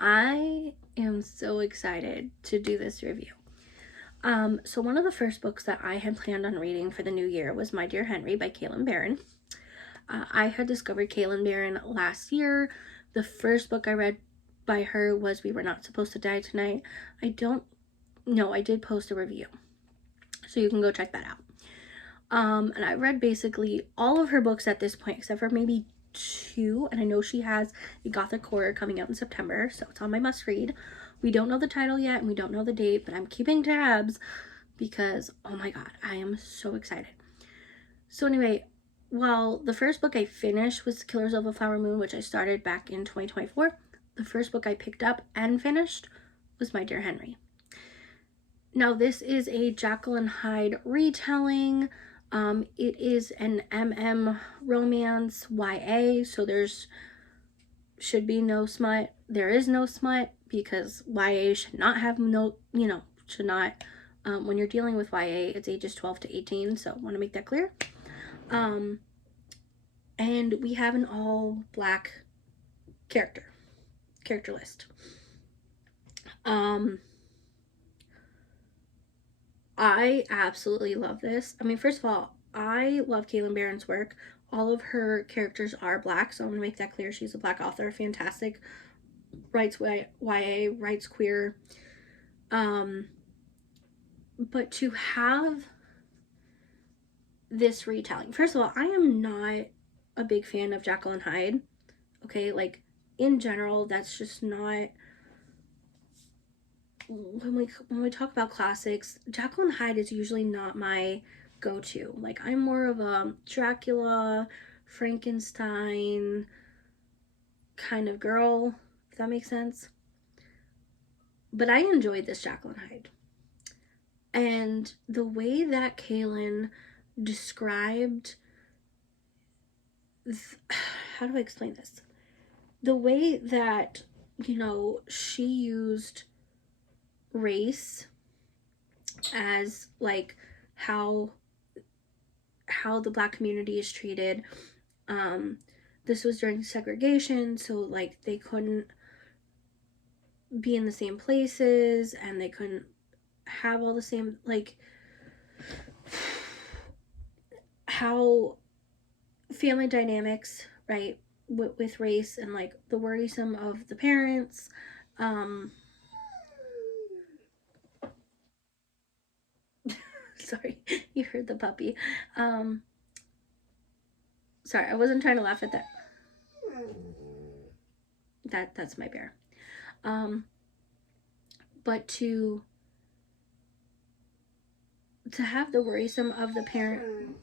I am so excited to do this review. So one of the first books that I had planned on reading for the new year was My Dear Henry by Kalynn Bayron. I had discovered Kalynn Bayron last year. The first book I read by her was We Were Not Supposed to Die Tonight. I did post a review, so you can go check that out. And I read basically all of her books at this point, except for maybe two, and I know she has a gothic horror coming out in September, so it's on my must read. We don't know the title yet, and we don't know the date, but I'm keeping tabs because, oh my god, I am so excited. So anyway, well, the first book I finished was Killers of a Flower Moon, which I started back in 2024. The first book I picked up and finished was My Dear Henry. Now, this is a Jekyll and Hyde retelling. It is an romance YA, so should be no smut. There is no smut because YA should not have should not. When you're dealing with YA, it's ages 12 to 18, so I want to make that clear. And we have an all black character list. I absolutely love this. I mean, first of all, I love Kalynn Bayron's work. All of her characters are black, so I'm gonna make that clear. She's a black author, fantastic, writes YA, writes queer. But to have this retelling, first of all, I am not a big fan of Jekyll and Hyde. Okay, like in general, that's just not. When we talk about classics, Jekyll and Hyde is usually not my go-to. Like, I'm more of a Dracula, Frankenstein kind of girl, if that makes sense. But I enjoyed this Jekyll and Hyde. And the way that Kalynn described, how do I explain this? The way that, she used race as like how the black community is treated. This was during segregation, so like they couldn't be in the same places and they couldn't have all the same, like, how family dynamics, right, with race and like the worrisome of the parents. Sorry, you heard the puppy. Sorry, I wasn't trying to laugh at that. That's my bear. But to have the worrisome of the parent,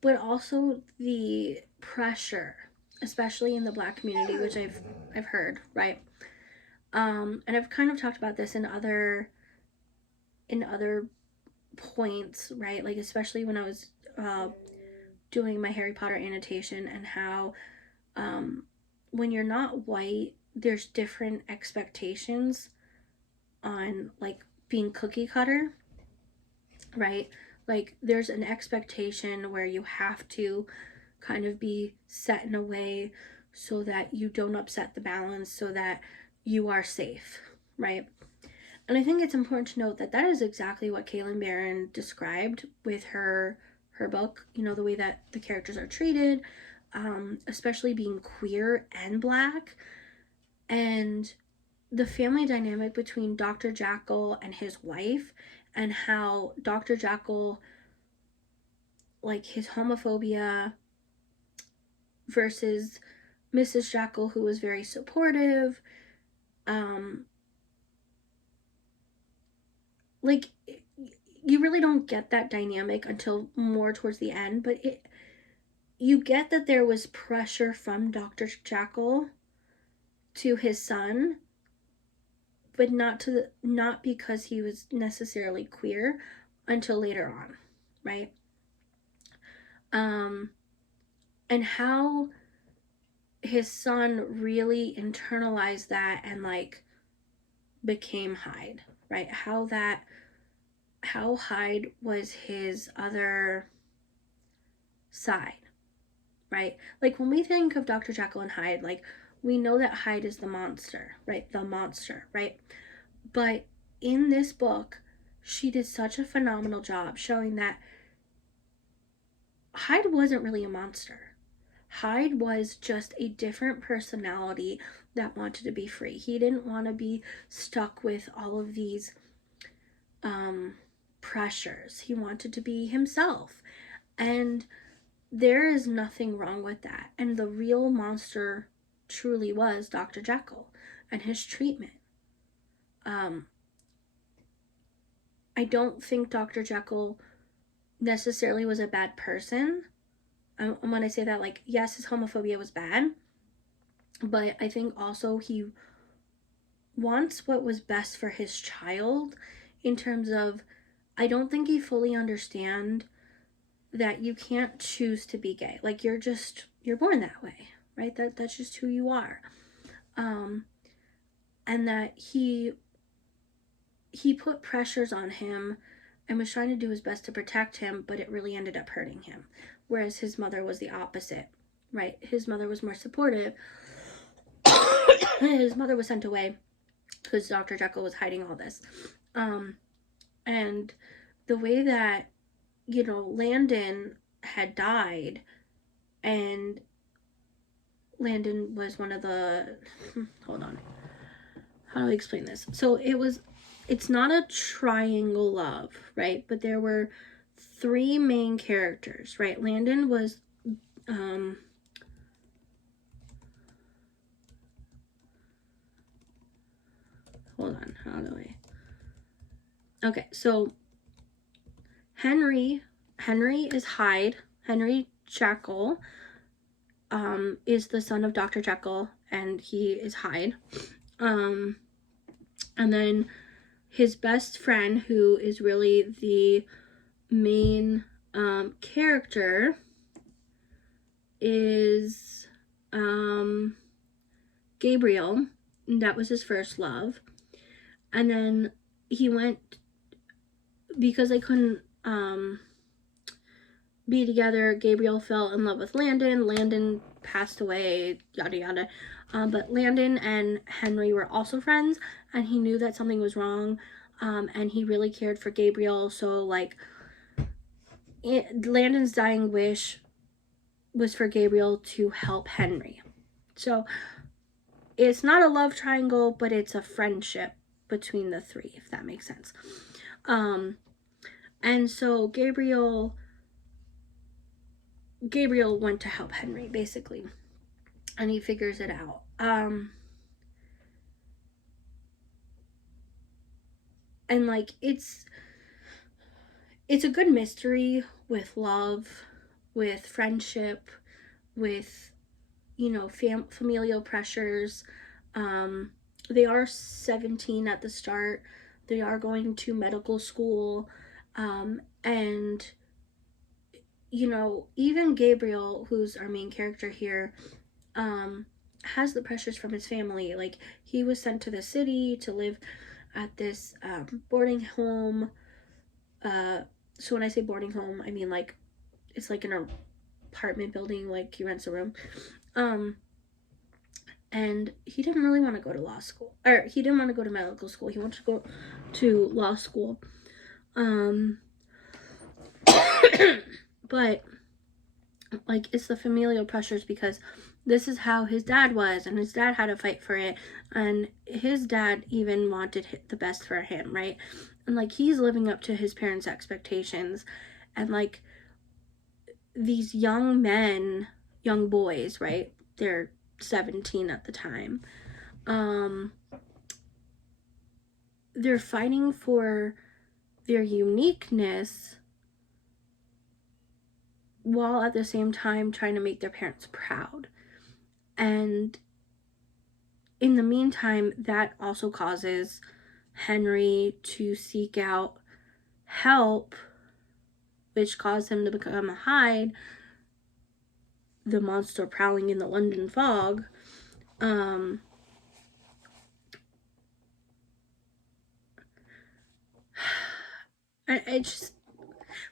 but also the pressure, especially in the black community, which I've heard, right? And I've kind of talked about this in other points, right? Like, especially when I was doing my Harry Potter annotation, and how when you're not white, there's different expectations on like being cookie cutter, right? Like, there's an expectation where you have to kind of be set in a way so that you don't upset the balance, so that you are safe, right? And I think it's important to note that that is exactly what Kalynn Bayron described with her book. The way that the characters are treated, especially being queer and black, and the family dynamic between Dr. Jekyll and his wife, and how Dr. Jekyll, like, his homophobia versus Mrs. Jekyll, who was very supportive. Like, you really don't get that dynamic until more towards the end, but you get that there was pressure from Dr. Jekyll to his son, but not because he was necessarily queer until later on, right? And how his son really internalized that and like became Hyde, right? How Hyde was his other side, right? Like, when we think of Dr. Jekyll and Hyde, like, we know that Hyde is the monster, right? The monster, right? But in this book, she did such a phenomenal job showing that Hyde wasn't really a monster. Hyde was just a different personality that wanted to be free. He didn't want to be stuck with all of these pressures. He wanted to be himself. And there is nothing wrong with that. And the real monster truly was Dr. Jekyll and his treatment. I don't think Dr. Jekyll necessarily was a bad person. When I say that, like, yes, his homophobia was bad, but I think also he wants what was best for his child, in terms of, I don't think he fully understand that you can't choose to be gay. Like, you're born that way, right? That's just who you are. And that he put pressures on him and was trying to do his best to protect him, but it really ended up hurting him. Whereas his mother was the opposite, right? His mother was more supportive. His mother was sent away because Dr. Jekyll was hiding all this. And the way that, Landon had died, and Landon was one of the, hold on, how do I explain this? So it's not a triangle love, right? But there were 3 main characters, right? Landon was, hold on, how do I, okay, so Henry is Hyde. Henry Jekyll is the son of Dr. Jekyll, and he is Hyde. And then his best friend, who is really the main character, is Gabriel. That was his first love. And then he went, because they couldn't be together, Gabriel fell in love with Landon. Landon passed away, yada yada. But Landon and Henry were also friends, and he knew that something was wrong, and he really cared for Gabriel. So, like, Landon's dying wish was for Gabriel to help Henry. So it's not a love triangle, but it's a friendship between the 3, if that makes sense. And so Gabriel went to help Henry, basically, and he figures it out. And, like, it's a good mystery with love, with friendship, with, familial pressures. They are 17 at the start. They are going to medical school. And, even Gabriel, who's our main character here, has the pressures from his family. Like, he was sent to the city to live at this boarding home. So when I say boarding home, I mean, like, it's like an apartment building, like, he rents a room. And he didn't really want to go to law school, or he didn't want to go to medical school. He wanted to go to law school. But, like, it's the familial pressures, because this is how his dad was, and his dad had to fight for it, and his dad even wanted the best for him, right? And, like, he's living up to his parents' expectations, and, like, these young boys, right? They're 17 at the time. They're fighting for their uniqueness, while at the same time trying to make their parents proud. And in the meantime, that also causes Henry to seek out help, which caused him to become a Hyde, the monster prowling in the London fog.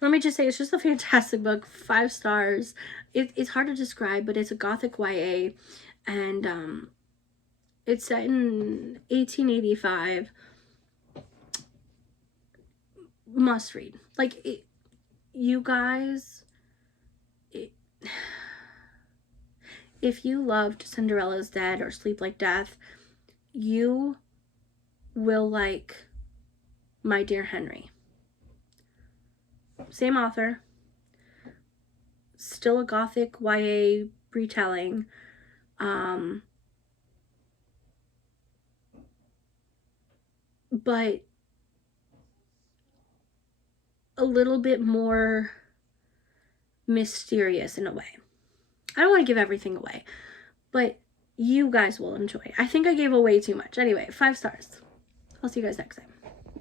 Let me just say, it's just a fantastic book. 5 stars. It's hard to describe, but it's a gothic YA, and it's set in 1885. Must read. Like, you guys, if you loved Cinderella's Dead or Sleep Like Death, you will like My Dear Henry. Same author, still a gothic YA retelling, but a little bit more mysterious in a way. I don't want to give everything away, but you guys will enjoy. I think I gave away too much. Anyway, 5 stars. I'll see you guys next time.